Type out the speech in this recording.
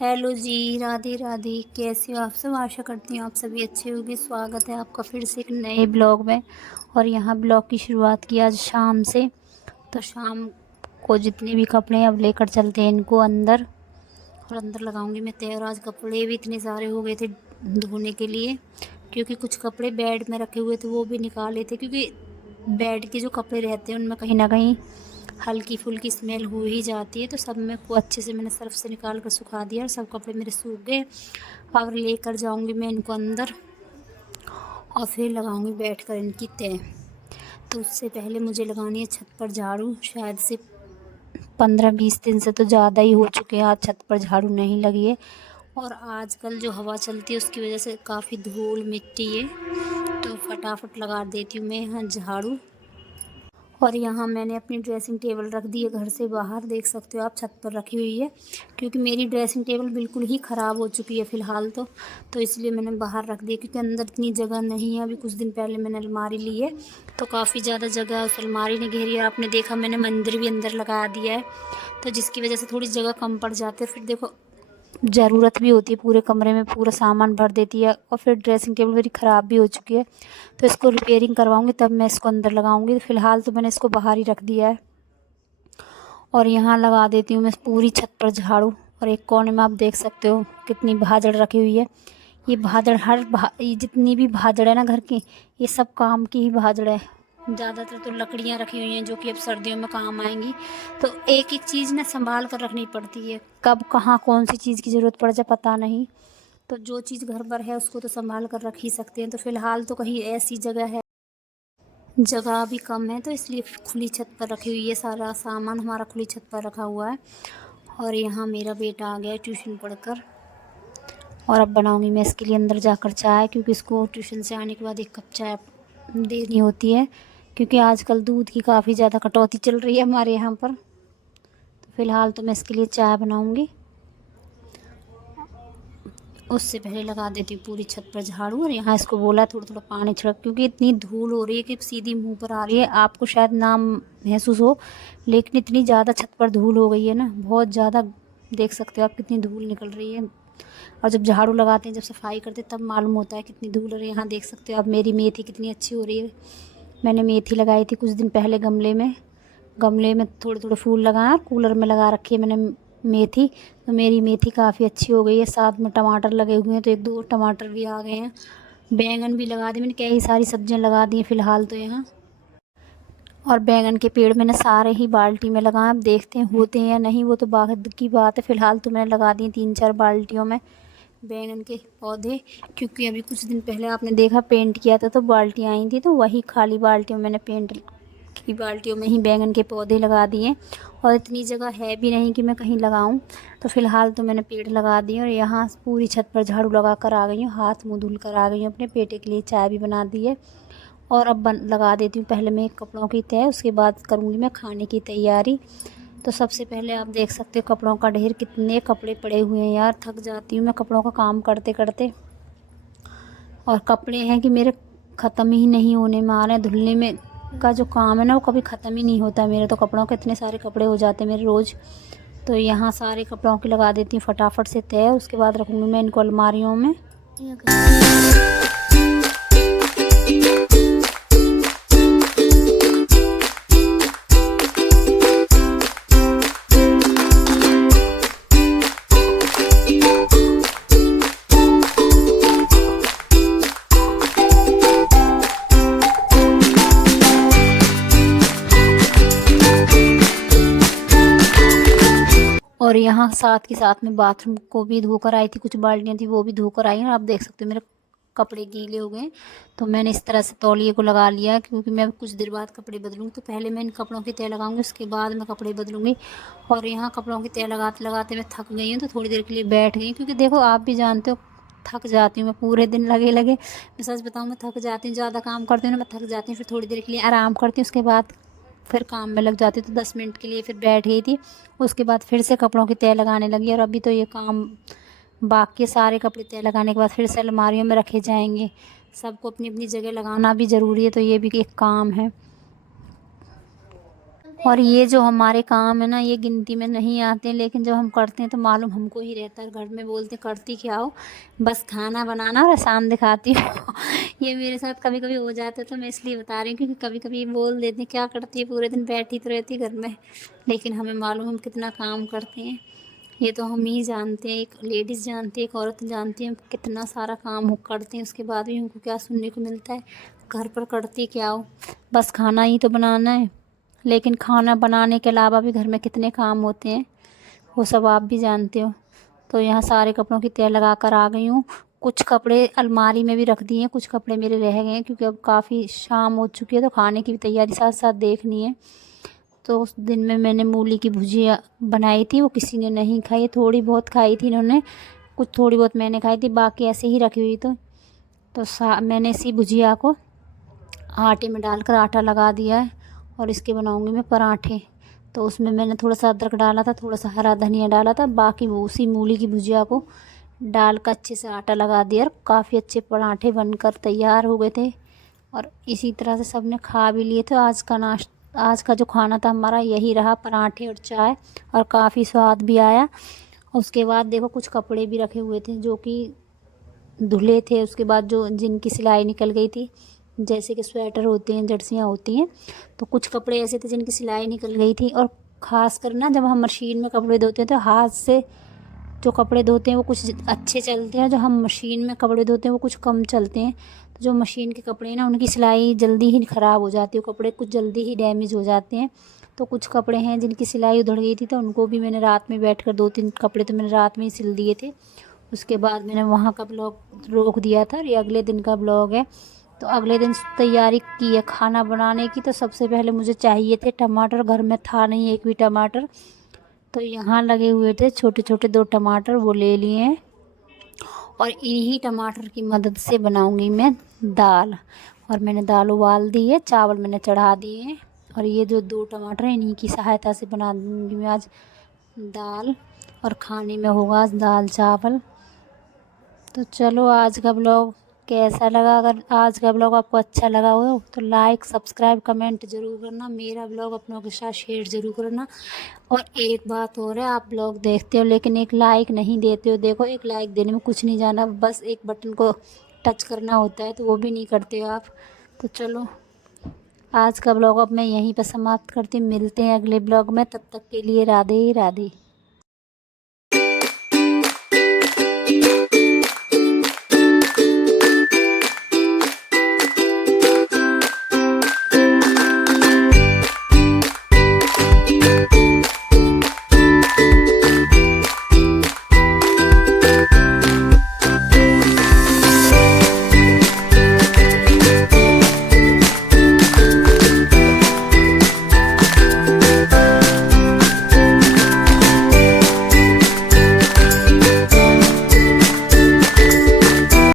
Hello जी, राधे राधे। कैसे हो आप सब? आशा करती हूँ आप सभी अच्छे होंगे। स्वागत है आपका फिर से एक नए ब्लॉग में। और यहाँ ब्लॉग की शुरुआत की आज शाम से। तो शाम को जितने भी कपड़े हैं अब लेकर चलते हैं इनको अंदर, और अंदर लगाऊंगी मैं तय। और आज कपड़े भी इतने सारे हो गए थे धोने के लिए, क्योंकि कुछ कपड़े बेड में रखे हुए थे वो भी निकाले थे, क्योंकि बेड के जो कपड़े रहते हैं उनमें कहीं ना कहीं हल्की फुल्की स्मेल हो ही जाती है। तो सब में को अच्छे से मैंने सर्फ से निकाल कर सुखा दिया और सब कपड़े मेरे सूख गए। अब लेकर जाऊंगी मैं इनको अंदर और फिर लगाऊंगी बैठ कर इनकी तय। तो उससे पहले मुझे लगानी है छत पर झाड़ू। शायद से 15-20 दिन से तो ज़्यादा ही हो चुके हैं आज छत पर झाड़ू नहीं लगी है। और आजकल जो हवा चलती है उसकी वजह से काफ़ी धूल मिट्टी है, तो फटाफट लगा देती हूँ मैं यहाँ झाड़ू। और यहाँ मैंने अपनी ड्रेसिंग टेबल रख दी है घर से बाहर, देख सकते हो आप, छत पर रखी हुई है, क्योंकि मेरी ड्रेसिंग टेबल बिल्कुल ही ख़राब हो चुकी है फ़िलहाल तो इसलिए मैंने बाहर रख दिया, क्योंकि अंदर इतनी जगह नहीं है। अभी कुछ दिन पहले मैंने अलमारी ली है तो काफ़ी ज़्यादा जगह उस अलमारी ने घेरी है। आपने देखा मैंने मंदिर भी अंदर लगा दिया है, तो जिसकी वजह से थोड़ी जगह कम पड़ जाती है। फिर देखो ज़रूरत भी होती है, पूरे कमरे में पूरा सामान भर देती है। और फिर ड्रेसिंग टेबल मेरी ख़राब भी हो चुकी है, तो इसको रिपेयरिंग करवाऊंगी तब मैं इसको अंदर लगाऊंगी। तो फ़िलहाल तो मैंने इसको बाहर ही रख दिया है। और यहाँ लगा देती हूँ मैं पूरी छत पर झाड़ू। और एक कोने में आप देख सकते हो कितनी भाजड़ रखी हुई है। ये भाजड़ ये जितनी भी भाजड़ है ना घर की, ये सब काम की ही भाजड़ है। ज़्यादातर तो लकड़ियाँ रखी हुई हैं जो कि अब सर्दियों में काम आएंगी। तो एक एक चीज़ ना संभाल कर रखनी पड़ती है, कब कहाँ कौन सी चीज़ की ज़रूरत पड़ जाए पता नहीं। तो जो चीज़ घर पर है उसको तो संभाल कर रख ही सकते हैं। तो फ़िलहाल तो कहीं ऐसी जगह भी कम है, तो इसलिए खुली छत पर रखी हुई है। सारा सामान हमारा खुली छत पर रखा हुआ है। और यहाँ मेरा बेटा आ गया है ट्यूशन पढ़कर, और अब बनाऊंगी मैं इसके लिए अंदर जाकर चाय, क्योंकि इसको ट्यूशन से आने के बाद 1 कप चाय देनी होती है, क्योंकि आजकल दूध की काफ़ी ज़्यादा कटौती चल रही है हमारे यहाँ पर। तो फ़िलहाल तो मैं इसके लिए चाय बनाऊंगी। उससे पहले लगा देती हूँ पूरी छत पर झाड़ू। और यहाँ इसको बोला थोड़ा थोड़ा पानी छिड़क, क्योंकि इतनी धूल हो रही है कि सीधी मुंह पर आ रही है। आपको शायद ना महसूस हो, लेकिन इतनी ज़्यादा छत पर धूल हो गई है ना, बहुत ज़्यादा। देख सकते हो आप कितनी धूल निकल रही है। और जब झाड़ू लगाते हैं, जब सफाई करते हैं, तब मालूम होता है कितनी धूल हो रही है। यहाँ देख सकते हो आप मेरी मेथी कितनी अच्छी हो रही है। मैंने मेथी लगाई थी कुछ दिन पहले गमले में थोड़े थोड़े फूल लगाए, और कूलर में लगा रखी है मैंने मेथी। तो मेरी मेथी काफ़ी अच्छी हो गई है। साथ में टमाटर लगे हुए हैं, तो 1-2 टमाटर भी आ गए हैं। बैंगन भी लगा दी मैंने, कई सारी सब्जियां लगा दी हैं फ़िलहाल तो यहाँ। और बैंगन के पेड़ मैंने सारे ही बाल्टी में लगाए, अब देखते हैं होते हैं या नहीं, वो तो बाद की बात है। फ़िलहाल तो मैंने लगा दिए 3-4 बाल्टियों में बैंगन के पौधे, क्योंकि अभी कुछ दिन पहले आपने देखा पेंट किया था तो बाल्टियाँ आई थी, तो वही खाली बाल्टियों में मैंने पेंट की बाल्टियों में ही बैंगन के पौधे लगा दिए। और इतनी जगह है भी नहीं कि मैं कहीं लगाऊं, तो फ़िलहाल तो मैंने पेड़ लगा दिए। और यहाँ पूरी छत पर झाड़ू लगा कर आ गई हूँ, हाथ मुँह धुल कर आ गई हूँ, अपने बेटे के लिए चाय भी बना दी है। और अब लगा देती हूँ पहले मैं कपड़ों की तय, उसके बाद करूँगी मैं खाने की तैयारी। तो सबसे पहले आप देख सकते हो कपड़ों का ढेर, कितने कपड़े पड़े हुए हैं यार, थक जाती हूँ मैं कपड़ों का काम करते करते। और कपड़े हैं कि मेरे ख़त्म ही नहीं होने में आ रहे हैं। धुलने में का जो काम है ना, वो कभी ख़त्म ही नहीं होता है मेरे। तो कपड़ों के इतने सारे कपड़े हो जाते हैं मेरे रोज़। तो यहाँ सारे कपड़ों की लगा देती हूँ फटाफट से तय, उसके बाद रखूँगी मैं इनको अलमारियों में। और यहाँ साथ के साथ में बाथरूम को भी धोकर आई थी, कुछ बाल्टियाँ थी वो भी धोकर आई हैं। और आप देख सकते हो मेरे कपड़े गीले हो गए, तो मैंने इस तरह से तौलिए को लगा लिया, क्योंकि मैं कुछ देर बाद कपड़े बदलूँगी। तो पहले मैं इन कपड़ों की तय लगाऊंगी, उसके बाद मैं कपड़े बदलूँगी। और यहाँ कपड़ों की तय लगाते लगाते मैं थक गई हूँ, तो थोड़ी देर के लिए बैठ गई, क्योंकि देखो आप भी जानते हो थक जाती हूँ मैं पूरे दिन लगे लगे। मैं सच बताऊँ, मैं थक जाती हूँ, ज़्यादा काम करती हूँ ना, मैं थक जाती हूँ। फिर थोड़ी देर के लिए आराम करती हूँ, उसके बाद फिर काम में लग जाती। तो 10 मिनट के लिए फिर बैठ गई थी, उसके बाद फिर से कपड़ों की तय लगाने लगी। और अभी तो ये काम बाकी सारे कपड़े तय लगाने के बाद फिर से अलमारियों में रखे जाएंगे। सबको अपनी अपनी जगह लगाना भी ज़रूरी है, तो ये भी एक काम है। और ये जो हमारे काम है ना, ये गिनती में नहीं आते, लेकिन जब हम करते हैं तो मालूम हमको ही रहता है। घर में बोलते करती क्या हो, बस खाना बनाना और आसान दिखाती हो। ये मेरे साथ कभी कभी हो जाता है, तो मैं इसलिए बता रही हूँ क्योंकि कभी कभी बोल देते हैं क्या करती है, पूरे दिन बैठी तो रहती है घर में, लेकिन हमें मालूम हम कितना काम करते हैं। ये तो हम ही जानते हैं, एक लेडीज़ जानती है, एक औरत जानती है हम कितना सारा काम हो करते हैं, उसके बाद भी हमको क्या सुनने को मिलता है, घर पर करती क्या हो, बस खाना ही तो बनाना है। लेकिन खाना बनाने के अलावा भी घर में कितने काम होते हैं, वो सब आप भी जानते हो। तो यहाँ सारे कपड़ों की तह लगा कर आ गई हूँ। कुछ कपड़े अलमारी में भी रख दिए हैं, कुछ कपड़े मेरे रह गए हैं क्योंकि अब काफ़ी शाम हो चुकी है, तो खाने की भी तैयारी साथ साथ देखनी है। तो उस दिन में मैंने मूली की भुजिया बनाई थी, वो किसी ने नहीं खाई, थोड़ी बहुत खाई थी इन्होंने, कुछ थोड़ी बहुत मैंने खाई थी, बाकी ऐसे ही रखी हुई। तो मैंने इसी भुजिया को आटे में डालकर आटा लगा दिया है और इसके बनाऊंगी मैं पराठे। तो उसमें मैंने थोड़ा सा अदरक डाला था, थोड़ा सा हरा धनिया डाला था, बाकी वो उसी मूली की भुजिया को डालकर अच्छे से आटा लगा दिया और काफ़ी अच्छे पराठे बनकर तैयार हो गए थे। और इसी तरह से सबने खा भी लिए थे। आज का जो खाना था हमारा यही रहा, पराठे और चाय, और काफ़ी स्वाद भी आया। उसके बाद देखो कुछ कपड़े भी रखे हुए थे जो कि धुले थे, उसके बाद जो जिनकी सिलाई निकल गई थी, जैसे कि स्वेटर होते हैं, जर्सियाँ होती हैं, तो कुछ कपड़े ऐसे थे जिनकी सिलाई निकल गई थी। और ख़ास कर ना जब हम मशीन में कपड़े धोते हैं तो हाथ से जो कपड़े धोते हैं वो कुछ अच्छे चलते हैं, जो हम मशीन में कपड़े धोते हैं वो कुछ कम चलते हैं। तो जो मशीन के कपड़े हैं ना, उनकी सिलाई जल्दी ही ख़राब हो जाती है, कपड़े कुछ जल्दी ही डैमेज हो जाते हैं। तो कुछ कपड़े हैं जिनकी सिलाई उधड़ गई थी, तो उनको भी मैंने रात में बैठ कर 2-3 कपड़े तो मैंने रात में ही सिल दिए थे। उसके बाद मैंने वहाँ का ब्लॉग रोक दिया था, और ये अगले दिन का ब्लॉग है। तो अगले दिन तैयारी की है खाना बनाने की। तो सबसे पहले मुझे चाहिए थे टमाटर, घर में था नहीं एक भी टमाटर, तो यहाँ लगे हुए थे छोटे छोटे 2 टमाटर, वो ले लिए हैं। और इन्हीं टमाटर की मदद से बनाऊंगी मैं दाल। और मैंने दाल उबाल दी है, चावल मैंने चढ़ा दिए हैं, और ये जो 2 टमाटर हैं इन्हीं की सहायता से बना दूंगी मैं आज दाल। और खाने में होगा आज दाल चावल। तो चलो आज का ब्लॉग कैसा लगा, अगर आज का ब्लॉग आपको अच्छा लगा हो तो लाइक सब्सक्राइब कमेंट ज़रूर करना, मेरा ब्लॉग अपनों के साथ शेयर ज़रूर करना। और एक बात और है, आप ब्लॉग देखते हो लेकिन एक लाइक नहीं देते हो। देखो एक लाइक देने में कुछ नहीं जाना, बस एक बटन को टच करना होता है, तो वो भी नहीं करते हो आप। तो चलो आज का ब्लॉग अब मैं यहीं पर समाप्त करती हूँ, मिलते हैं अगले ब्लॉग में, तब तक के लिए राधे राधे।